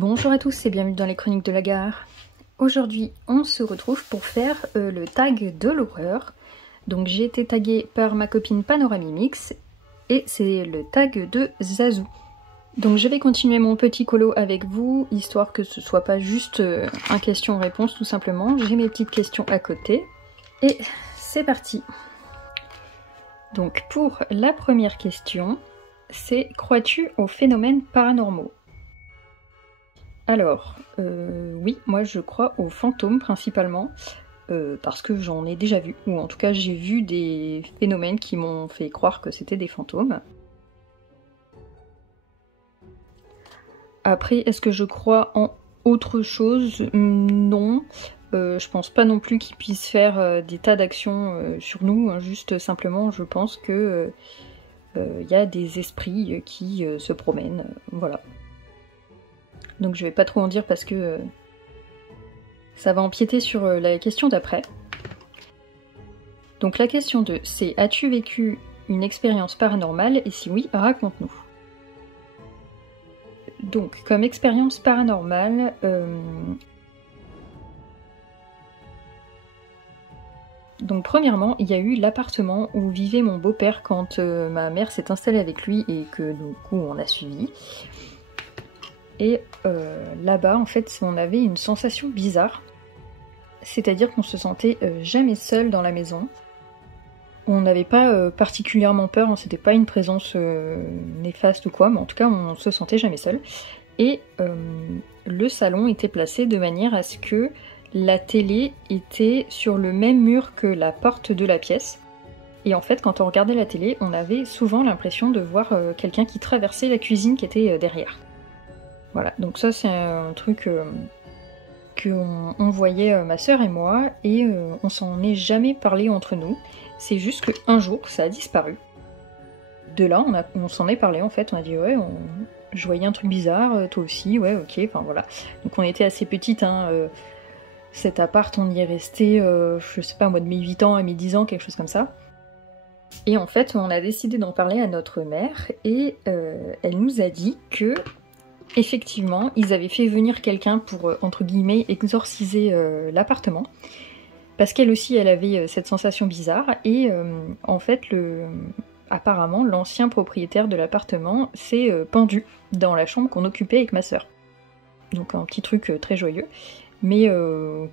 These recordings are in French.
Bonjour à tous et bienvenue dans les chroniques de la gare. Aujourd'hui on se retrouve pour faire le tag de l'horreur. Donc j'ai été taguée par ma copine Panoramimix et c'est le tag de Zazou. Donc je vais continuer mon petit colo avec vous, histoire que ce soit pas juste un question-réponse tout simplement. J'ai mes petites questions à côté et c'est parti. Donc pour la première question, c'est crois-tu aux phénomènes paranormaux ? Alors, oui, moi je crois aux fantômes principalement, parce que j'en ai déjà vu, ou en tout cas j'ai vu des phénomènes qui m'ont fait croire que c'était des fantômes. Après, est-ce que je crois en autre chose ? Non. Je pense pas non plus qu'ils puissent faire des tas d'actions sur nous, hein, juste simplement je pense que y a des esprits qui se promènent, voilà. Donc je vais pas trop en dire parce que ça va empiéter sur la question d'après. Donc la question 2, c'est as-tu vécu une expérience paranormale et si oui, raconte-nous. Donc comme expérience paranormale, donc premièrement, il y a eu l'appartement où vivait mon beau-père quand ma mère s'est installée avec lui et que du coup on a suivi. Et là-bas, en fait, on avait une sensation bizarre. C'est-à-dire qu'on se sentait jamais seul dans la maison. On n'avait pas particulièrement peur, hein, c'était pas une présence néfaste ou quoi, mais en tout cas, on se sentait jamais seul. Et le salon était placé de manière à ce que la télé était sur le même mur que la porte de la pièce. Et en fait, quand on regardait la télé, on avait souvent l'impression de voir quelqu'un qui traversait la cuisine qui était derrière. Voilà, donc ça c'est un truc qu'on voyait ma sœur et moi, et on s'en est jamais parlé entre nous. C'est juste qu'un jour, ça a disparu. De là, on s'en est parlé en fait, on a dit ouais, je voyais un truc bizarre, toi aussi, ouais, ok, enfin voilà. Donc on était assez petites, hein, cet appart, on y est resté, je sais pas moi, de mes 8 ans à mes 10 ans, quelque chose comme ça. Et en fait, on a décidé d'en parler à notre mère, et elle nous a dit que effectivement, ils avaient fait venir quelqu'un pour, entre guillemets, exorciser l'appartement. Parce qu'elle aussi, elle avait cette sensation bizarre. Et en fait, apparemment, l'ancien propriétaire de l'appartement s'est pendu dans la chambre qu'on occupait avec ma sœur. Donc un petit truc très joyeux. Mais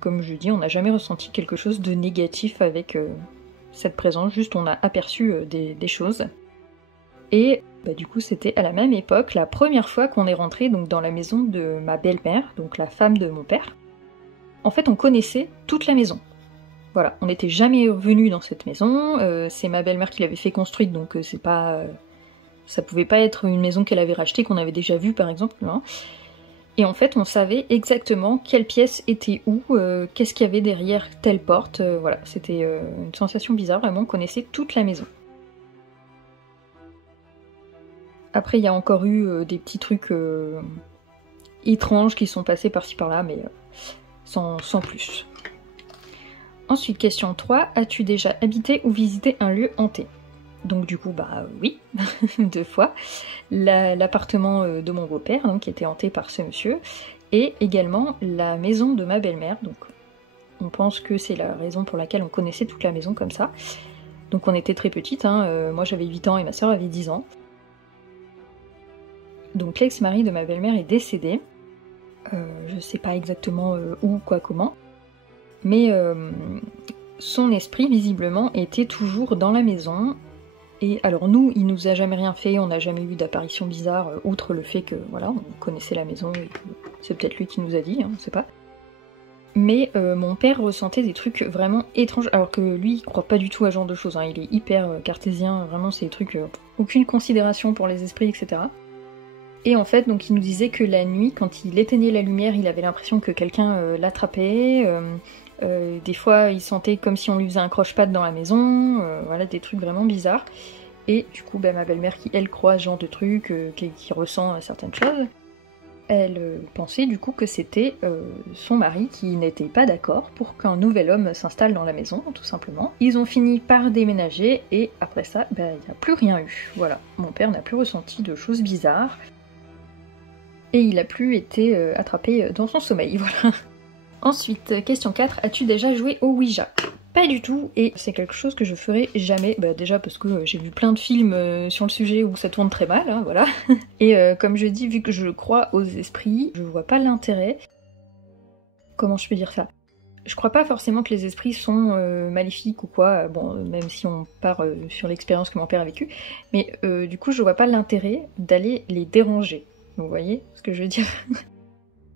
comme je dis, on n'a jamais ressenti quelque chose de négatif avec cette présence. Juste, on a aperçu des choses. Et bah, du coup, c'était à la même époque, la première fois qu'on est rentré donc, dans la maison de ma belle-mère, donc la femme de mon père. En fait, on connaissait toute la maison. Voilà, on n'était jamais revenu dans cette maison, c'est ma belle-mère qui l'avait fait construire, donc c'est pas... ça pouvait pas être une maison qu'elle avait rachetée, qu'on avait déjà vue par exemple, hein. Et en fait, on savait exactement quelle pièce était où, qu'est-ce qu'il y avait derrière telle porte, voilà, c'était une sensation bizarre, vraiment, on connaissait toute la maison. Après, il y a encore eu des petits trucs étranges qui sont passés par-ci par-là, mais sans plus. Ensuite, question 3. As-tu déjà habité ou visité un lieu hanté ? Donc du coup, bah oui, 2 fois. L'appartement de mon beau-père, donc qui était hanté par ce monsieur, et également la maison de ma belle-mère. Donc on pense que c'est la raison pour laquelle on connaissait toute la maison comme ça. Donc on était très petites, hein, moi j'avais 8 ans et ma soeur avait 10 ans. Donc l'ex-mari de ma belle-mère est décédé, je sais pas exactement où, quoi, comment, mais son esprit visiblement était toujours dans la maison, et alors nous, il nous a jamais rien fait, on n'a jamais eu d'apparition bizarre, outre le fait que, voilà, on connaissait la maison, et que c'est peut-être lui qui nous a dit, hein, on sait pas. Mais mon père ressentait des trucs vraiment étranges, alors que lui, il croit pas du tout à ce genre de choses, hein, il est hyper cartésien, vraiment c'est des trucs, aucune considération pour les esprits, etc. Et en fait, donc il nous disait que la nuit, quand il éteignait la lumière, il avait l'impression que quelqu'un l'attrapait. Des fois, il sentait comme si on lui faisait un croche-patte dans la maison. Voilà, des trucs vraiment bizarres. Et du coup, bah, ma belle-mère, qui elle croit ce genre de trucs, qui ressent certaines choses, elle pensait du coup que c'était son mari qui n'était pas d'accord pour qu'un nouvel homme s'installe dans la maison, tout simplement. Ils ont fini par déménager et après ça, bah, il n'y a plus rien eu. Voilà, mon père n'a plus ressenti de choses bizarres. et il a plus été attrapé dans son sommeil, voilà. Ensuite, question 4, as-tu déjà joué au Ouija? Pas du tout, et c'est quelque chose que je ferai jamais, déjà parce que j'ai vu plein de films sur le sujet où ça tourne très mal, hein, voilà. Et comme je dis, vu que je crois aux esprits, je vois pas l'intérêt. Comment je peux dire ça? Je crois pas forcément que les esprits sont maléfiques ou quoi, bon, même si on part sur l'expérience que mon père a vécue, mais du coup je vois pas l'intérêt d'aller les déranger, vous voyez ce que je veux dire?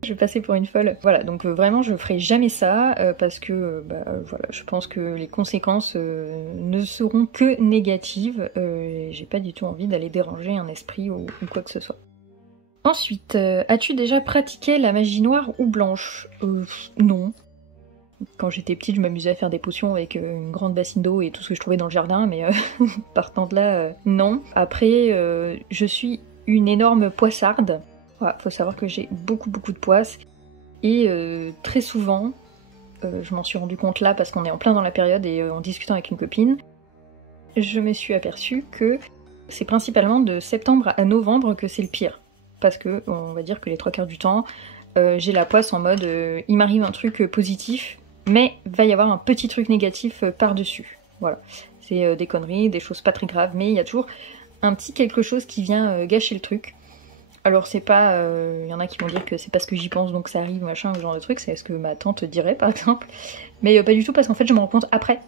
Je vais passer pour une folle. Voilà, donc vraiment je ferai jamais ça, parce que voilà, je pense que les conséquences ne seront que négatives, j'ai pas du tout envie d'aller déranger un esprit ou quoi que ce soit. Ensuite, as-tu déjà pratiqué la magie noire ou blanche? Non. Quand j'étais petite, je m'amusais à faire des potions avec une grande bassine d'eau et tout ce que je trouvais dans le jardin, mais partant de là, non. Après, je suis une énorme poissarde. Voilà, faut savoir que j'ai beaucoup de poisses. Et très souvent, je m'en suis rendu compte là parce qu'on est en plein dans la période et en discutant avec une copine, je me suis aperçue que c'est principalement de septembre à novembre que c'est le pire. Parce que, on va dire que les 3/4 du temps, j'ai la poisse en mode il m'arrive un truc positif, mais va y avoir un petit truc négatif par-dessus. Voilà. C'est des conneries, des choses pas très graves, mais il y a toujours un petit quelque chose qui vient gâcher le truc. Alors c'est pas... y en a qui vont dire que c'est parce que j'y pense donc ça arrive, machin, ce genre de truc, c'est ce que ma tante dirait par exemple. Mais pas du tout parce qu'en fait je me rends compte après.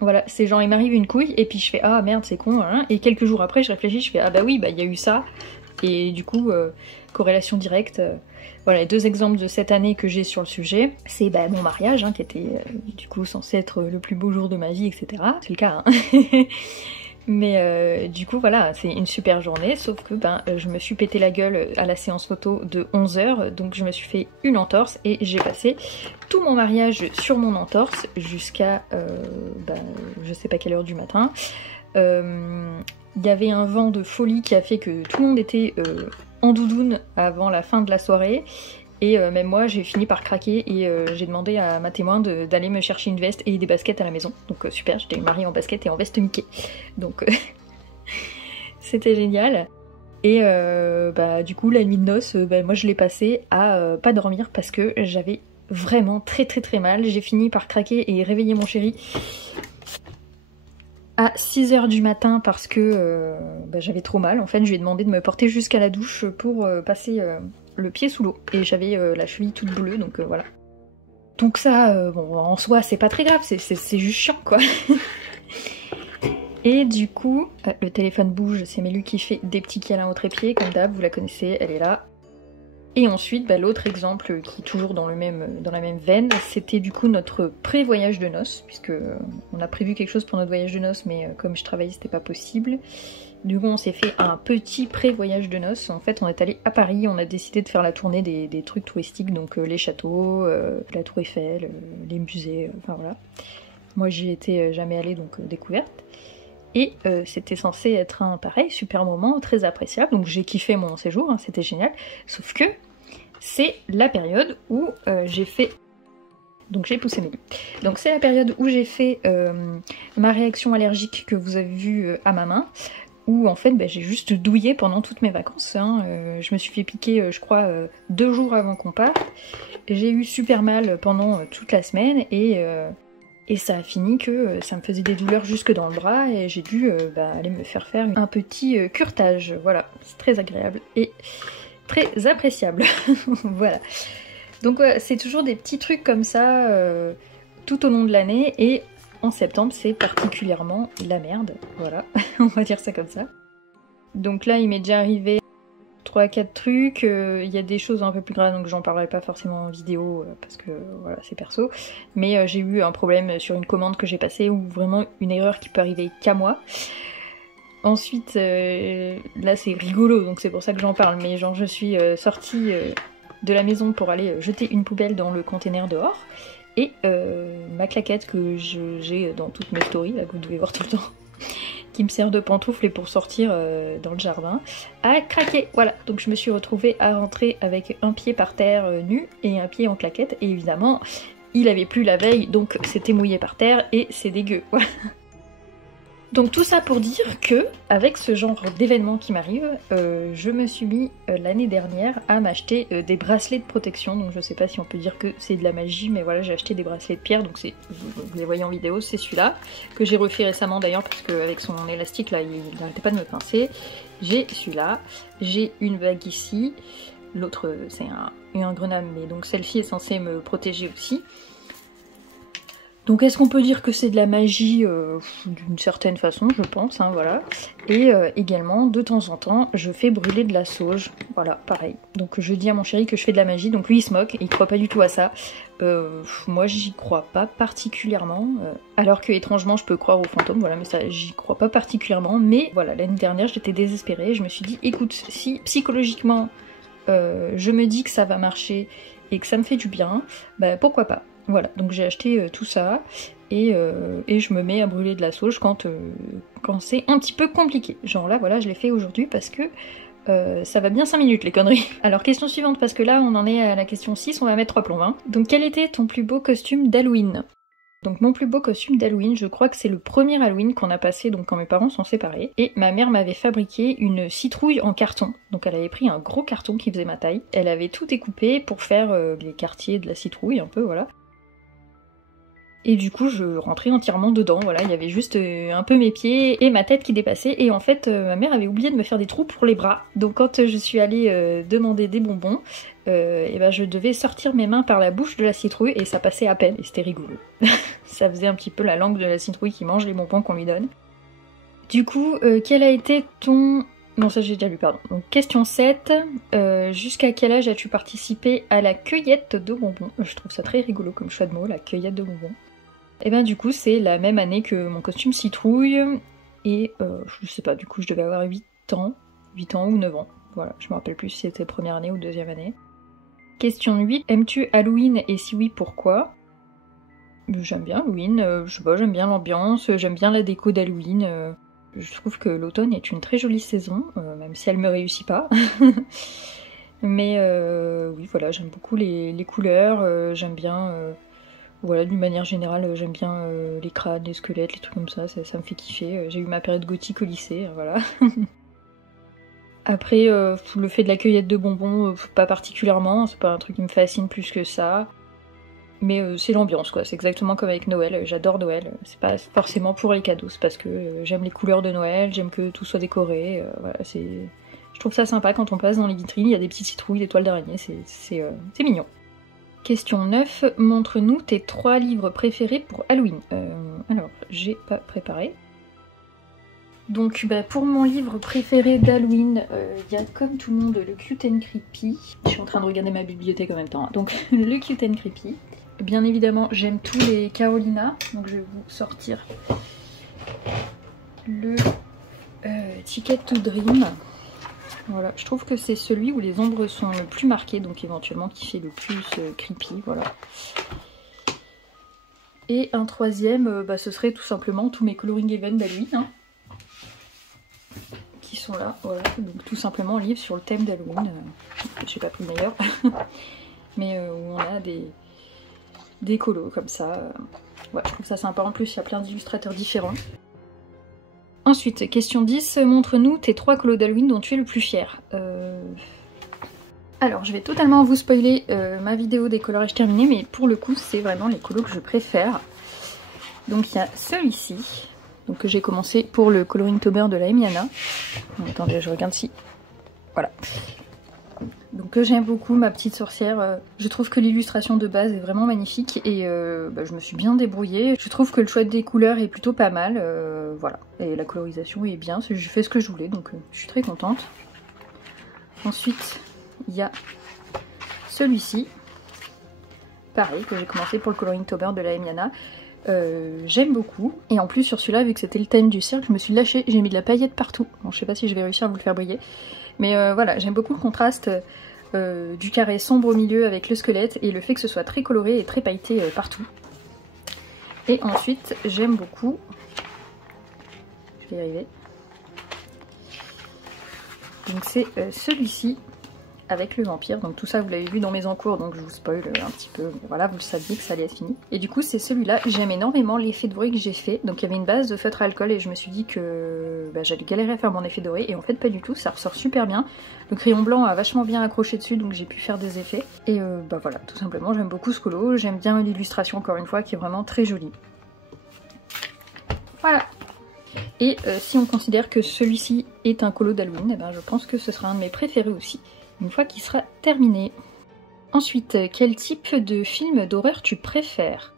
Voilà, c'est genre il m'arrive une couille et puis je fais ah merde c'est con, hein, et quelques jours après je réfléchis, je fais ah bah oui, bah il y a eu ça. Et du coup, corrélation directe. Voilà, les 2 exemples de cette année que j'ai sur le sujet, c'est mon mariage, hein, qui était du coup censé être le plus beau jour de ma vie, etc. C'est le cas, hein. Mais du coup, voilà, c'est une super journée, sauf que je me suis pété la gueule à la séance photo de 11h, donc je me suis fait une entorse et j'ai passé tout mon mariage sur mon entorse jusqu'à je sais pas quelle heure du matin. Il y avait un vent de folie qui a fait que tout le monde était en doudoune avant la fin de la soirée. Et même moi, j'ai fini par craquer et j'ai demandé à ma témoin d'aller me chercher une veste et des baskets à la maison. Donc super, j'étais mariée en basket et en veste Mickey. Donc c'était génial. Et du coup, la nuit de noces, moi je l'ai passée à pas dormir parce que j'avais vraiment très mal. J'ai fini par craquer et réveiller mon chéri à 6h du matin parce que j'avais trop mal. En fait, je lui ai demandé de me porter jusqu'à la douche pour passer le pied sous l'eau. Et j'avais la cheville toute bleue, donc voilà. Donc ça, bon, en soi, c'est pas très grave, c'est juste chiant, quoi. Et du coup, le téléphone bouge, c'est Mélu qui fait des petits câlins au trépied, comme d'hab, vous la connaissez, elle est là. Et ensuite, l'autre exemple qui est toujours dans la même veine, c'était du coup notre pré-voyage de noces, puisque on a prévu quelque chose pour notre voyage de noces, mais comme je travaillais, c'était pas possible. Du coup, on s'est fait un petit pré-voyage de noces. En fait, on est allé à Paris, on a décidé de faire la tournée des trucs touristiques, donc les châteaux, la Tour Eiffel, les musées, enfin voilà. Moi, j'y étais jamais allée, donc découverte. Et c'était censé être un pareil super moment, très appréciable, donc j'ai kiffé mon séjour, hein, c'était génial, sauf que c'est la période où j'ai fait... Donc j'ai poussé mes lits. Donc c'est la période où j'ai fait ma réaction allergique que vous avez vue à ma main, où en fait j'ai juste douillé pendant toutes mes vacances, hein. Je me suis fait piquer je crois 2 jours avant qu'on parte, j'ai eu super mal pendant toute la semaine et ça a fini que ça me faisait des douleurs jusque dans le bras et j'ai dû aller me faire un petit curetage. Voilà, c'est très agréable et très appréciable. Voilà. Donc c'est toujours des petits trucs comme ça tout au long de l'année et en septembre c'est particulièrement la merde. Voilà, on va dire ça comme ça. Donc là il m'est déjà arrivé 3-4 trucs, il y a des choses un peu plus graves donc j'en parlerai pas forcément en vidéo parce que voilà c'est perso, mais j'ai eu un problème sur une commande que j'ai passée ou vraiment une erreur qui peut arriver qu'à moi. Ensuite là c'est rigolo donc c'est pour ça que j'en parle, mais genre je suis sortie de la maison pour aller jeter une poubelle dans le container dehors et ma claquette que j'ai dans toutes mes stories là que vous devez voir tout le temps qui me sert de pantoufle et pour sortir dans le jardin, a craqué. Voilà, donc je me suis retrouvée à rentrer avec un pied par terre nu et un pied en claquette, et évidemment, il avait plu la veille, donc c'était mouillé par terre, et c'est dégueu. Voilà. Donc tout ça pour dire que, avec ce genre d'événement qui m'arrive, je me suis mis l'année dernière à m'acheter des bracelets de protection. Donc je sais pas si on peut dire que c'est de la magie, mais voilà, j'ai acheté des bracelets de pierre, donc vous les voyez en vidéo, c'est celui-là, que j'ai refait récemment d'ailleurs, parce qu'avec son élastique là, il n'arrêtait pas de me pincer. J'ai celui-là, j'ai une bague ici, l'autre c'est un grenade, mais donc celle-ci est censée me protéger aussi. Donc est-ce qu'on peut dire que c'est de la magie d'une certaine façon, je pense, hein, voilà. Et également, de temps en temps, je fais brûler de la sauge, voilà, pareil. Donc je dis à mon chéri que je fais de la magie, donc lui il se moque, il croit pas du tout à ça. Moi j'y crois pas particulièrement, alors que étrangement je peux croire aux fantômes, voilà, mais ça j'y crois pas particulièrement. Mais voilà, l'année dernière j'étais désespérée, je me suis dit, écoute, si psychologiquement je me dis que ça va marcher et que ça me fait du bien, bah pourquoi pas. Voilà, donc j'ai acheté tout ça et je me mets à brûler de la sauge quand c'est un petit peu compliqué. Genre là, voilà, je l'ai fait aujourd'hui parce que ça va bien 5 minutes les conneries. Alors question suivante, parce que là on en est à la question 6, on va mettre 3 plombs. Hein. Donc quel était ton plus beau costume d'Halloween? Donc mon plus beau costume d'Halloween, je crois que c'est le premier Halloween qu'on a passé donc quand mes parents sont séparés. Et ma mère m'avait fabriqué une citrouille en carton. Donc elle avait pris un gros carton qui faisait ma taille. Elle avait tout découpé pour faire les quartiers de la citrouille un peu, voilà. Et du coup je rentrais entièrement dedans, voilà, il y avait juste un peu mes pieds et ma tête qui dépassait. Et en fait ma mère avait oublié de me faire des trous pour les bras. Donc quand je suis allée demander des bonbons, et ben je devais sortir mes mains par la bouche de la citrouille et ça passait à peine et c'était rigolo. Ça faisait un petit peu la langue de la citrouille qui mange les bonbons qu'on lui donne. Du coup, quel a été ton... Non, ça j'ai déjà lu, pardon. Donc question 7, jusqu'à quel âge as-tu participé à la cueillette de bonbons? Je trouve ça très rigolo comme choix de mots, la cueillette de bonbons. Et ben du coup c'est la même année que mon costume citrouille, et je sais pas, du coup je devais avoir 8 ans ou 9 ans, voilà, je me rappelle plus si c'était première année ou deuxième année. Question 8, aimes-tu Halloween et si oui pourquoi? J'aime bien Halloween, je sais pas, j'aime bien l'ambiance, j'aime bien la déco d'Halloween, je trouve que l'automne est une très jolie saison, même si elle me réussit pas. Mais oui voilà, j'aime beaucoup les couleurs, j'aime bien... Voilà, d'une manière générale, j'aime bien les crânes, les squelettes, les trucs comme ça me fait kiffer. J'ai eu ma période gothique au lycée, voilà. Après, le fait de la cueillette de bonbons, pas particulièrement, c'est pas un truc qui me fascine plus que ça. Mais c'est l'ambiance, quoi, c'est exactement comme avec Noël, j'adore Noël. C'est pas forcément pour les cadeaux, c'est parce que j'aime les couleurs de Noël, j'aime que tout soit décoré, voilà, c'est... Je trouve ça sympa quand on passe dans les vitrines, il y a des petites citrouilles, des toiles d'araignée, c'est mignon. Question 9, montre-nous tes 3 livres préférés pour Halloween. Alors, j'ai pas préparé. Donc, pour mon livre préféré d'Halloween, il y a comme tout le monde le Cute and Creepy. Je suis en train de regarder ma bibliothèque en même temps. Hein. Donc, le Cute and Creepy. Bien évidemment, j'aime tous les Carolina. Donc, je vais vous sortir le Ticket to Dream. Voilà, je trouve que c'est celui où les ombres sont le plus marquées, donc éventuellement qui fait le plus creepy, voilà. Et un troisième, ce serait tout simplement tous mes coloring events d'Halloween, hein, qui sont là, voilà. Donc tout simplement livre sur le thème d'Halloween, j'ai pas pris le meilleur, mais où on a des colos comme ça. Ouais, je trouve ça sympa, en plus il y a plein d'illustrateurs différents. Ensuite, question 10, montre-nous tes 3 colos d'Halloween dont tu es le plus fier. Alors, je vais totalement vous spoiler ma vidéo des coloriages terminés, mais pour le coup, c'est vraiment les colos que je préfère. Donc, il y a celui-ci, donc que j'ai commencé pour le Coloringtober de la Emiana. Attendez, je regarde si... Voilà. Donc que j'aime beaucoup, ma petite sorcière. Je trouve que l'illustration de base est vraiment magnifique et je me suis bien débrouillée. Je trouve que le choix des couleurs est plutôt pas mal, voilà. Et la colorisation est bien, j'ai fait ce que je voulais, donc je suis très contente. Ensuite, il y a celui-ci, pareil, que j'ai commencé pour le Coloringtober de la Emiana. J'aime beaucoup, et en plus sur celui-là, vu que c'était le thème du cirque, je me suis lâchée, j'ai mis de la paillette partout. Bon, je sais pas si je vais réussir à vous le faire briller, mais voilà, j'aime beaucoup le contraste du carré sombre au milieu avec le squelette et le fait que ce soit très coloré et très pailleté partout. Et ensuite, j'aime beaucoup, je vais y arriver, donc c'est celui-ci avec le vampire. Donc tout ça vous l'avez vu dans mes encours, donc je vous spoil un petit peu. Voilà, vous le saviez que ça allait être fini. Et du coup c'est celui-là, j'aime énormément l'effet doré que j'ai fait. Donc il y avait une base de feutre à alcool et je me suis dit que j'allais galérer à faire mon effet doré. Et en fait pas du tout, ça ressort super bien. Le crayon blanc a vachement bien accroché dessus, donc j'ai pu faire des effets. Et voilà, tout simplement j'aime beaucoup ce colo. J'aime bien l'illustration encore une fois qui est vraiment très jolie. Voilà. Et si on considère que celui-ci est un colo d'Halloween, eh ben, je pense que ce sera un de mes préférés aussi, une fois qu'il sera terminé. Ensuite, quel type de film d'horreur tu préfères?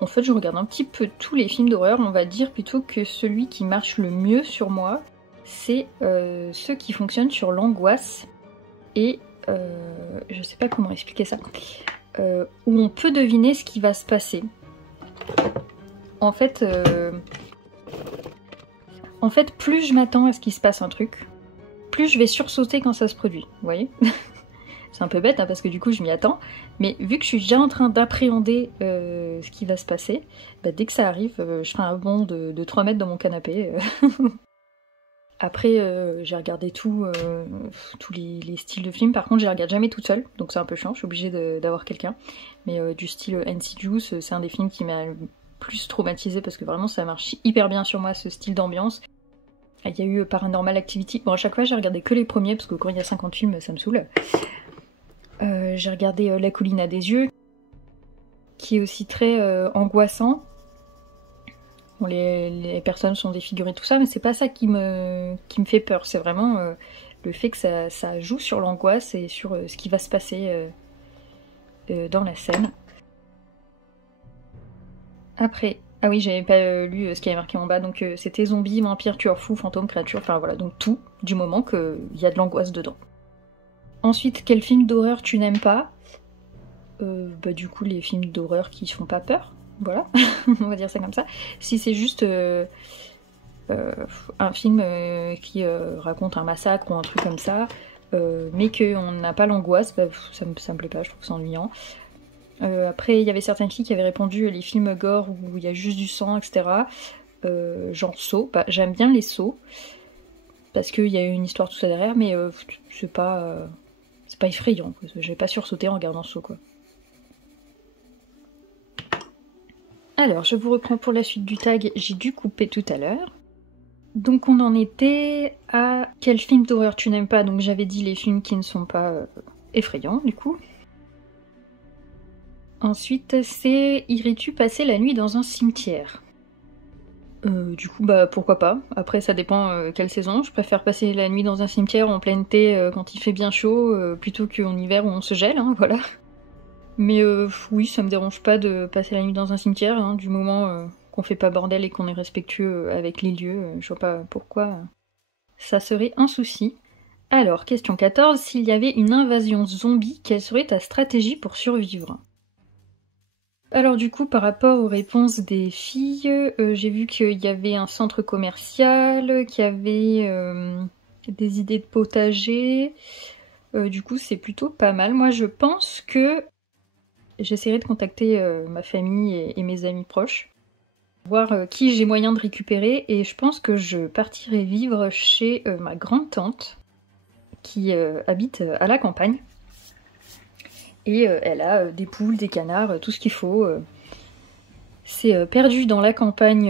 En fait, je regarde un petit peu tous les films d'horreur, on va dire plutôt que celui qui marche le mieux sur moi, c'est ceux qui fonctionnent sur l'angoisse et je sais pas comment expliquer ça, où on peut deviner ce qui va se passer. En fait, plus je m'attends à ce qu'il se passe un truc, plus je vais sursauter quand ça se produit, vous voyez? C'est un peu bête, hein, parce que du coup je m'y attends, mais vu que je suis déjà en train d'appréhender ce qui va se passer, bah, dès que ça arrive, je ferai un bond de 3 mètres dans mon canapé. Après, j'ai regardé tous les styles de films, par contre je les regarde jamais toute seule, donc c'est un peu chiant, je suis obligée d'avoir quelqu'un. Mais du style Insidious, c'est un des films qui m'a plus traumatisée parce que vraiment ça marche hyper bien sur moi, ce style d'ambiance. Il y a eu Paranormal Activity, bon à chaque fois j'ai regardé que les premiers parce que quand il y a 50 films ça me saoule. J'ai regardé La colline à des yeux, qui est aussi très angoissant. Bon, les personnes sont défigurées, tout ça, mais c'est pas ça qui me fait peur. C'est vraiment le fait que ça joue sur l'angoisse et sur ce qui va se passer dans la scène. Après, ah oui, j'avais pas lu ce qui avait marqué en bas, donc c'était zombies, vampires, tueurs fous, fantômes, créatures, enfin voilà, donc tout, du moment qu'il y a de l'angoisse dedans. Ensuite, quel film d'horreur tu n'aimes pas? Bah du coup les films d'horreur qui font pas peur, voilà, on va dire ça comme ça. Si c'est juste un film qui raconte un massacre ou un truc comme ça, mais qu'on n'a pas l'angoisse, bah, ça me plaît pas, je trouve ça ennuyant. Après il y avait certaines filles qui avaient répondu les films gore où il y a juste du sang, etc. Genre Saw, bah, j'aime bien les Saw, parce qu'il y a une histoire tout ça derrière, mais c'est pas effrayant, quoi. Je vais pas sursauter en regardant Saw, quoi. Alors, je vous reprends pour la suite du tag, j'ai dû couper tout à l'heure. Donc on en était à quel film d'horreur tu n'aimes pas, donc j'avais dit les films qui ne sont pas effrayants, du coup. Ensuite, c'est irais-tu passer la nuit dans un cimetière? Du coup, bah pourquoi pas. Après, ça dépend quelle saison. Je préfère passer la nuit dans un cimetière en plein été quand il fait bien chaud, plutôt qu'en hiver où on se gèle, hein, voilà. Mais oui, ça me dérange pas de passer la nuit dans un cimetière, hein, du moment qu'on fait pas bordel et qu'on est respectueux avec les lieux. Je vois pas pourquoi ça serait un souci. Alors, question 14, s'il y avait une invasion zombie, quelle serait ta stratégie pour survivre? Alors du coup, par rapport aux réponses des filles, j'ai vu qu'il y avait un centre commercial, qu'il y avait des idées de potager. Du coup, c'est plutôt pas mal. Moi, je pense que j'essaierai de contacter ma famille et mes amis proches, voir qui j'ai moyen de récupérer, et je pense que je partirai vivre chez ma grande-tante, qui habite à la campagne. Et elle a des poules, des canards, tout ce qu'il faut. C'est perdu dans la campagne,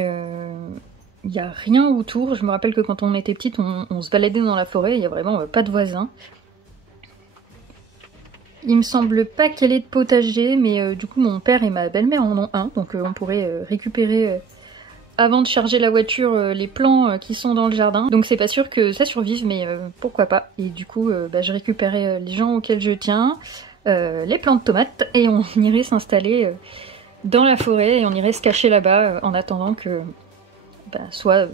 il n'y a rien autour. Je me rappelle que quand on était petite, on se baladait dans la forêt, il n'y a vraiment pas de voisins. Il me semble pas qu'elle ait de potager, mais du coup mon père et ma belle-mère en ont un, donc on pourrait récupérer, avant de charger la voiture, les plants qui sont dans le jardin. Donc c'est pas sûr que ça survive, mais pourquoi pas. Et du coup, je récupérais les gens auxquels je tiens, les plants de tomates, et on irait s'installer dans la forêt, et on irait se cacher là-bas en attendant que soit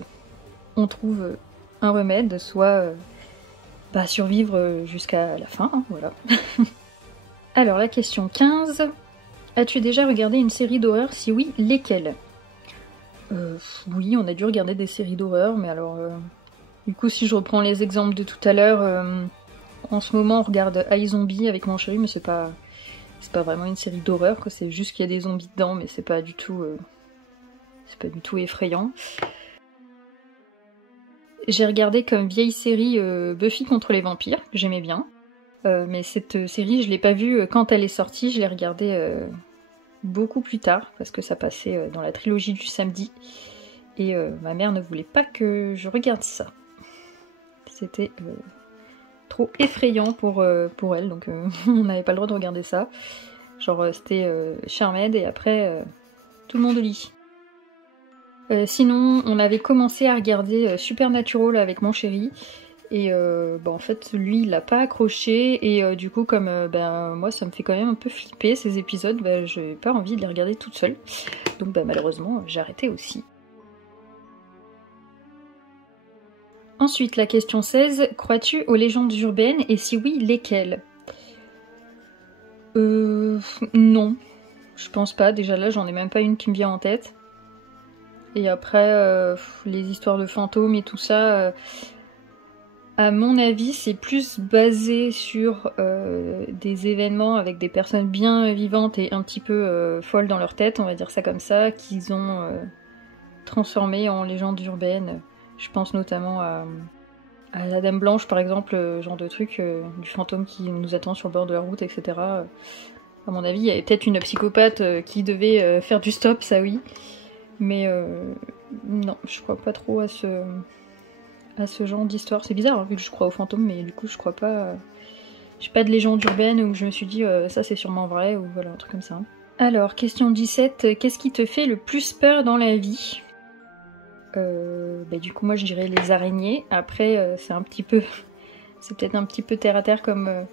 on trouve un remède, soit survivre jusqu'à la fin, hein, voilà. Alors la question 15, as-tu déjà regardé une série d'horreur? Si oui, lesquelles? Oui, on a dû regarder des séries d'horreur, mais alors du coup si je reprends les exemples de tout à l'heure, en ce moment on regarde iZombie avec mon chéri, mais c'est pas vraiment une série d'horreur, quoi. C'est juste qu'il y a des zombies dedans, mais c'est pas du tout effrayant. J'ai regardé comme vieille série Buffy contre les vampires, que j'aimais bien. Mais cette série, je l'ai pas vue quand elle est sortie, je l'ai regardée beaucoup plus tard, parce que ça passait dans la trilogie du samedi. Et ma mère ne voulait pas que je regarde ça. C'était trop effrayant pour elle, donc on n'avait pas le droit de regarder ça. Genre c'était Charmed et après tout le monde au lit. Sinon, on avait commencé à regarder Supernatural avec mon chéri. Et en fait, lui, il l'a pas accroché. Et du coup, comme moi, ça me fait quand même un peu flipper ces épisodes, j'ai pas envie de les regarder toute seule. Donc malheureusement, j'ai arrêté aussi. Ensuite, la question 16. Crois-tu aux légendes urbaines et si oui, lesquelles? Non. Je pense pas. Déjà là, j'en ai même pas une qui me vient en tête. Et après, les histoires de fantômes et tout ça, à mon avis, c'est plus basé sur des événements avec des personnes bien vivantes et un petit peu folles dans leur tête, on va dire ça comme ça, qu'ils ont transformé en légendes urbaines. Je pense notamment à la Dame Blanche, par exemple, genre de truc, du fantôme qui nous attend sur le bord de la route, etc. À mon avis, il y avait peut-être une psychopathe qui devait faire du stop, ça oui. Mais non, je crois pas trop à ce genre d'histoire. C'est bizarre, hein, vu que je crois aux fantômes, mais du coup je crois pas... J'ai pas de légende urbaine où je me suis dit ça c'est sûrement vrai, ou voilà, un truc comme ça. Alors, question 17, qu'est-ce qui te fait le plus peur dans la vie? Du coup moi je dirais les araignées. Après c'est un petit peu... c'est peut-être un petit peu terre à terre comme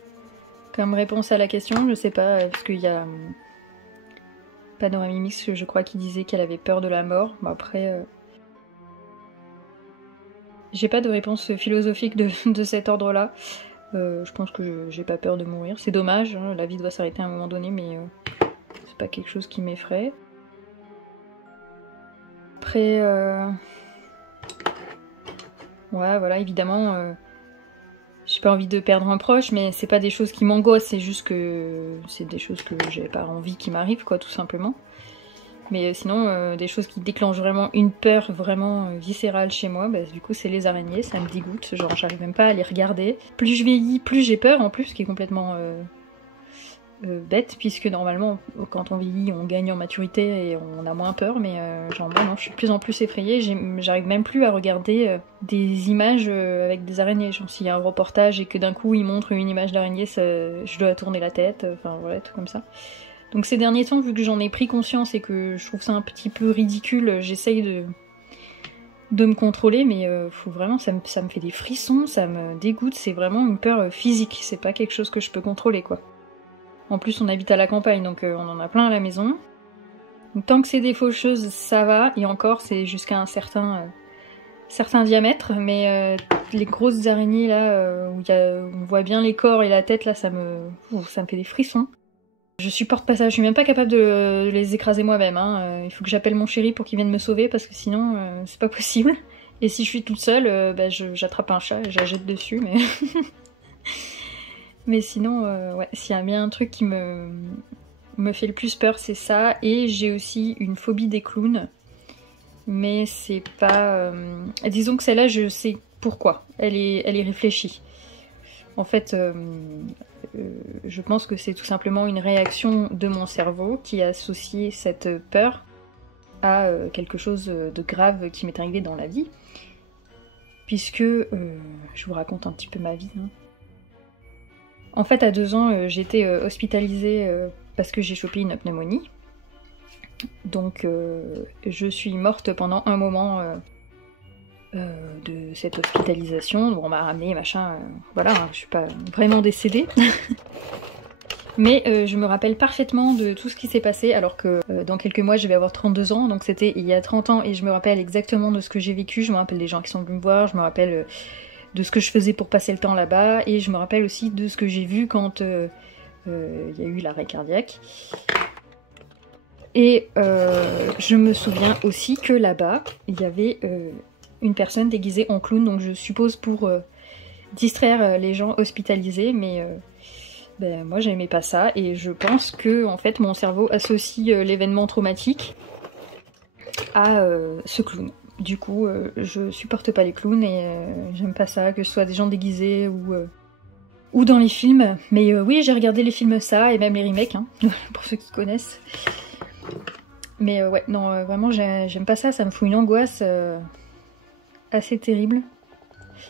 réponse à la question, je sais pas, parce qu'il y a... Panoramimix, je crois, qui disait qu'elle avait peur de la mort. Bon, après, j'ai pas de réponse philosophique de cet ordre-là. Je pense que j'ai pas peur de mourir. C'est dommage, hein, la vie doit s'arrêter à un moment donné, mais c'est pas quelque chose qui m'effraie. Après, ouais, voilà, évidemment, j'ai pas envie de perdre un proche, mais c'est pas des choses qui m'angoissent, c'est juste que c'est des choses que j'ai pas envie qui m'arrivent, quoi, tout simplement. Mais sinon, des choses qui déclenchent vraiment une peur vraiment viscérale chez moi, du coup c'est les araignées, ça me dégoûte, genre j'arrive même pas à les regarder. Plus je vieillis, plus j'ai peur en plus, ce qui est complètement bête, puisque normalement quand on vieillit on gagne en maturité et on a moins peur, mais genre moi non, je suis de plus en plus effrayée, j'arrive même plus à regarder des images avec des araignées. Genre s'il y a un reportage et que d'un coup ils montrent une image d'araignée, je dois tourner la tête, enfin voilà, tout comme ça. Donc ces derniers temps, vu que j'en ai pris conscience et que je trouve ça un petit peu ridicule, j'essaye de me contrôler, mais faut vraiment, ça me fait des frissons, ça me dégoûte, c'est vraiment une peur physique, c'est pas quelque chose que je peux contrôler, quoi. En plus, on habite à la campagne, donc on en a plein à la maison. Donc, tant que c'est des faucheuses, ça va, et encore, c'est jusqu'à un certain diamètre, mais les grosses araignées, là, où on voit bien les corps et la tête, là, ça me fait des frissons. Je supporte pas ça, je suis même pas capable de les écraser moi-même, hein. Il faut que j'appelle mon chéri pour qu'il vienne me sauver parce que sinon c'est pas possible. Et si je suis toute seule, j'attrape un chat et je la jette dessus, mais... mais sinon, ouais, s'il y a bien un truc qui me fait le plus peur, c'est ça. Et j'ai aussi une phobie des clowns, mais c'est pas... Disons que celle-là, je sais pourquoi, elle est réfléchie. En fait... je pense que c'est tout simplement une réaction de mon cerveau qui a associé cette peur à quelque chose de grave qui m'est arrivé dans la vie. Puisque, je vous raconte un petit peu ma vie. Hein. En fait, à 2 ans, j'ai été hospitalisée parce que j'ai chopé une pneumonie. Donc, je suis morte pendant un moment de cette hospitalisation. Bon, on m'a ramené, machin, voilà, hein, je suis pas vraiment décédée. Mais je me rappelle parfaitement de tout ce qui s'est passé, alors que dans quelques mois je vais avoir 32 ans, donc c'était il y a 30 ans, et je me rappelle exactement de ce que j'ai vécu, je me rappelle des gens qui sont venus me voir, je me rappelle de ce que je faisais pour passer le temps là-bas, et je me rappelle aussi de ce que j'ai vu quand il y a eu l'arrêt cardiaque. Et je me souviens aussi que là-bas, il y avait une personne déguisée en clown, donc je suppose pour distraire les gens hospitalisés, mais moi j'aimais pas ça, et je pense que en fait mon cerveau associe l'événement traumatique à ce clown. Du coup, je supporte pas les clowns et j'aime pas ça, que ce soit des gens déguisés ou ou dans les films. Mais oui, j'ai regardé les films ça, et même les remakes, hein, pour ceux qui connaissent. Mais ouais, non, vraiment, j'aime pas ça, ça me fout une angoisse assez terrible.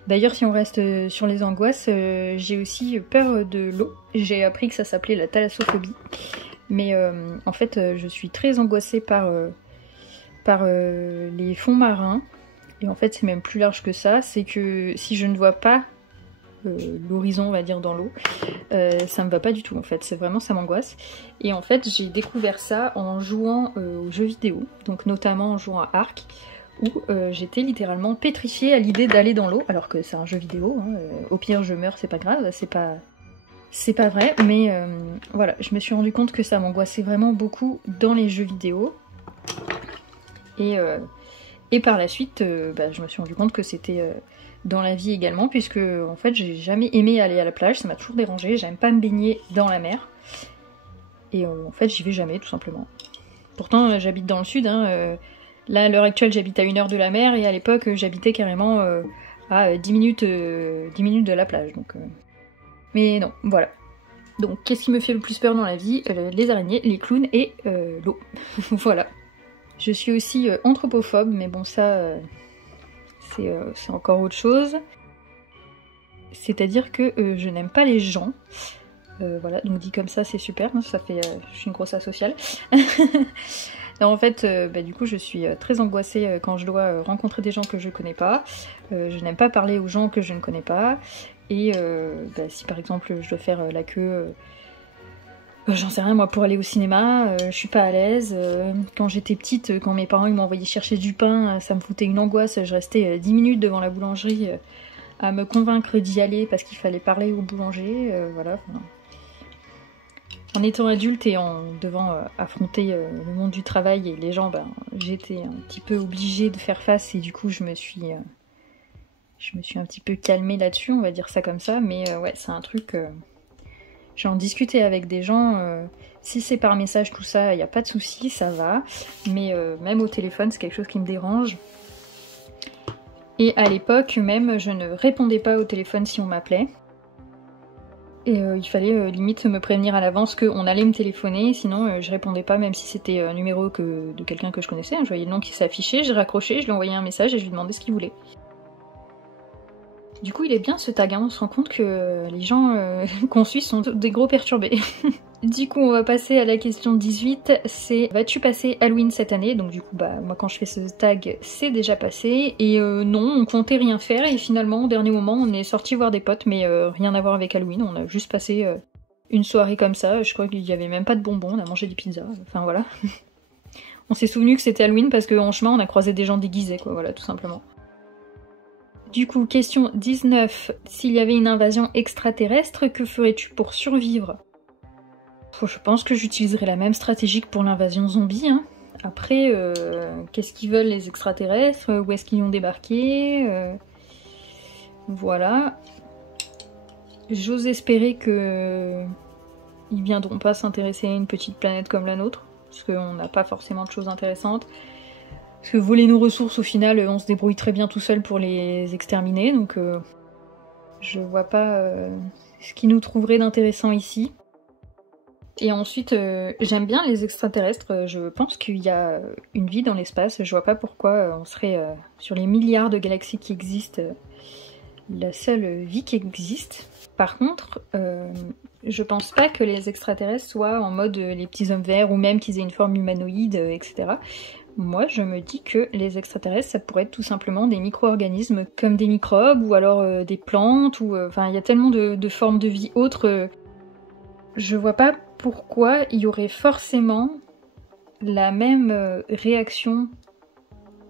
D'ailleurs, si on reste sur les angoisses, j'ai aussi peur de l'eau. J'ai appris que ça s'appelait la thalassophobie. Mais en fait, je suis très angoissée par les fonds marins. Et en fait, c'est même plus large que ça. C'est que si je ne vois pas l'horizon, on va dire, dans l'eau, ça me va pas du tout en fait. C'est vraiment, ça m'angoisse. Et en fait, j'ai découvert ça en jouant aux jeux vidéo. Donc notamment en jouant à Ark, où j'étais littéralement pétrifiée à l'idée d'aller dans l'eau, alors que c'est un jeu vidéo, hein, au pire je meurs, c'est pas grave, c'est pas vrai, mais voilà, je me suis rendu compte que ça m'angoissait vraiment beaucoup dans les jeux vidéo, et par la suite, je me suis rendu compte que c'était dans la vie également, puisque en fait j'ai jamais aimé aller à la plage, ça m'a toujours dérangé, j'aime pas me baigner dans la mer, et en fait j'y vais jamais tout simplement. Pourtant j'habite dans le sud, hein, là, à l'heure actuelle, j'habite à 1 heure de la mer, et à l'époque, j'habitais carrément à 10 minutes de la plage. Donc, mais non, voilà. Donc, qu'est-ce qui me fait le plus peur dans la vie? Les araignées, les clowns et l'eau. Voilà. Je suis aussi anthropophobe, mais bon, ça, c'est encore autre chose. C'est-à-dire que je n'aime pas les gens. Voilà, donc dit comme ça, c'est super, hein, ça fait... je suis une grosse asociale. Non, en fait, du coup, je suis très angoissée quand je dois rencontrer des gens que je connais pas. Je n'aime pas parler aux gens que je ne connais pas. Et si par exemple je dois faire la queue, j'en sais rien moi, pour aller au cinéma, je suis pas à l'aise. Quand j'étais petite, quand mes parents ils m'envoyaient chercher du pain, ça me foutait une angoisse. Je restais 10 minutes devant la boulangerie à me convaincre d'y aller parce qu'il fallait parler au boulanger. Voilà. En étant adulte et en devant affronter le monde du travail et les gens, j'étais un petit peu obligée de faire face, et du coup je me suis un petit peu calmée là-dessus, on va dire ça comme ça, mais ouais, c'est un truc... J'en discutais avec des gens, si c'est par message tout ça, il n'y a pas de souci, ça va, mais même au téléphone c'est quelque chose qui me dérange. Et à l'époque même, je ne répondais pas au téléphone si on m'appelait. Et il fallait limite me prévenir à l'avance qu'on allait me téléphoner, sinon je répondais pas, même si c'était un numéro de quelqu'un que je connaissais. Je voyais le nom qui s'affichait, je raccrochais, je lui envoyais un message et je lui demandais ce qu'il voulait. Du coup il est bien ce tag, hein, on se rend compte que les gens qu'on suit sont des gros perturbés. Du coup on va passer à la question 18, c'est vas-tu passer Halloween cette année? Donc du coup moi quand je fais ce tag c'est déjà passé, et non, on comptait rien faire, et finalement au dernier moment on est sorti voir des potes, mais rien à voir avec Halloween, on a juste passé une soirée comme ça, je crois qu'il y avait même pas de bonbons, on a mangé des pizzas, enfin voilà. On s'est souvenu que c'était Halloween parce qu'en chemin on a croisé des gens déguisés quoi, voilà tout simplement. Du coup, question 19, s'il y avait une invasion extraterrestre, que ferais-tu pour survivre? Je pense que j'utiliserais la même stratégie que pour l'invasion zombie, hein. Après, qu'est-ce qu'ils veulent les extraterrestres? Où est-ce qu'ils ont débarqué? Voilà. J'ose espérer que ils viendront pas s'intéresser à une petite planète comme la nôtre, parce qu'on n'a pas forcément de choses intéressantes. Parce que voler nos ressources, au final, on se débrouille très bien tout seul pour les exterminer, donc je vois pas ce qui nous trouverait d'intéressant ici. Et ensuite, j'aime bien les extraterrestres, je pense qu'il y a une vie dans l'espace, je vois pas pourquoi on serait sur les milliards de galaxies qui existent, la seule vie qui existe. Par contre, je pense pas que les extraterrestres soient en mode les petits hommes verts, ou même qu'ils aient une forme humanoïde, etc. Moi, je me dis que les extraterrestres, ça pourrait être tout simplement des micro-organismes, comme des microbes, ou alors des plantes, ou... Enfin, il y a tellement de formes de vie autres. Je vois pas pourquoi il y aurait forcément la même réaction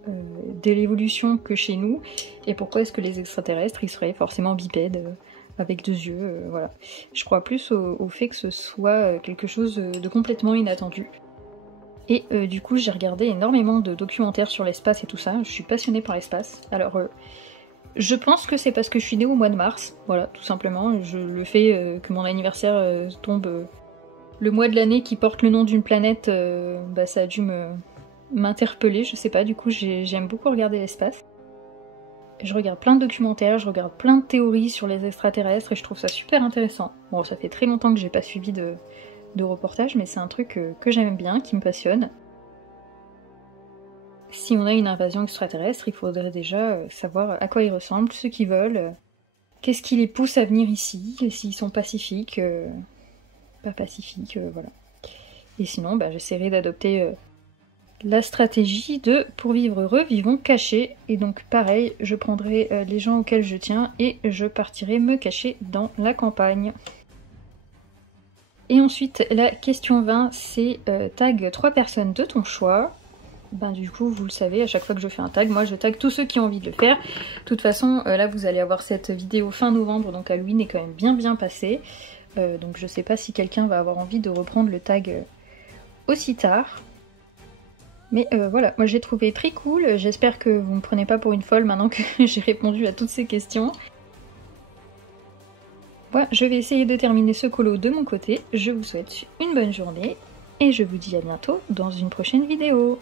de l'évolution que chez nous, et pourquoi est-ce que les extraterrestres, ils seraient forcément bipèdes, avec 2 yeux, voilà. Je crois plus au fait que ce soit quelque chose de complètement inattendu. Et du coup j'ai regardé énormément de documentaires sur l'espace et tout ça, je suis passionnée par l'espace. Alors je pense que c'est parce que je suis née au mois de mars, voilà, tout simplement. Le fait que mon anniversaire tombe le mois de l'année qui porte le nom d'une planète, ça a dû m'interpeller, je sais pas, du coup j'aime beaucoup regarder l'espace. Je regarde plein de documentaires, je regarde plein de théories sur les extraterrestres et je trouve ça super intéressant. Bon, ça fait très longtemps que j'ai pas suivi de reportage, mais c'est un truc que j'aime bien, qui me passionne. Si on a une invasion extraterrestre, il faudrait déjà savoir à quoi ils ressemblent, ce qu'ils veulent, qu'est-ce qui les pousse à venir ici, s'ils sont pacifiques, pas pacifiques, voilà. Et sinon, bah, j'essaierai d'adopter la stratégie de pour vivre heureux, vivons cachés. Et donc pareil, je prendrai les gens auxquels je tiens et je partirai me cacher dans la campagne. Et ensuite, la question 20, c'est tag 3 personnes de ton choix. Ben du coup, vous le savez, à chaque fois que je fais un tag, moi je tag tous ceux qui ont envie de le faire. De toute façon, là vous allez avoir cette vidéo fin novembre, donc Halloween est quand même bien passé. Donc je sais pas si quelqu'un va avoir envie de reprendre le tag aussi tard. Mais voilà, moi j'ai trouvé très cool, j'espère que vous ne me prenez pas pour une folle maintenant que j'ai répondu à toutes ces questions. Voilà, je vais essayer de terminer ce colo de mon côté, je vous souhaite une bonne journée et je vous dis à bientôt dans une prochaine vidéo.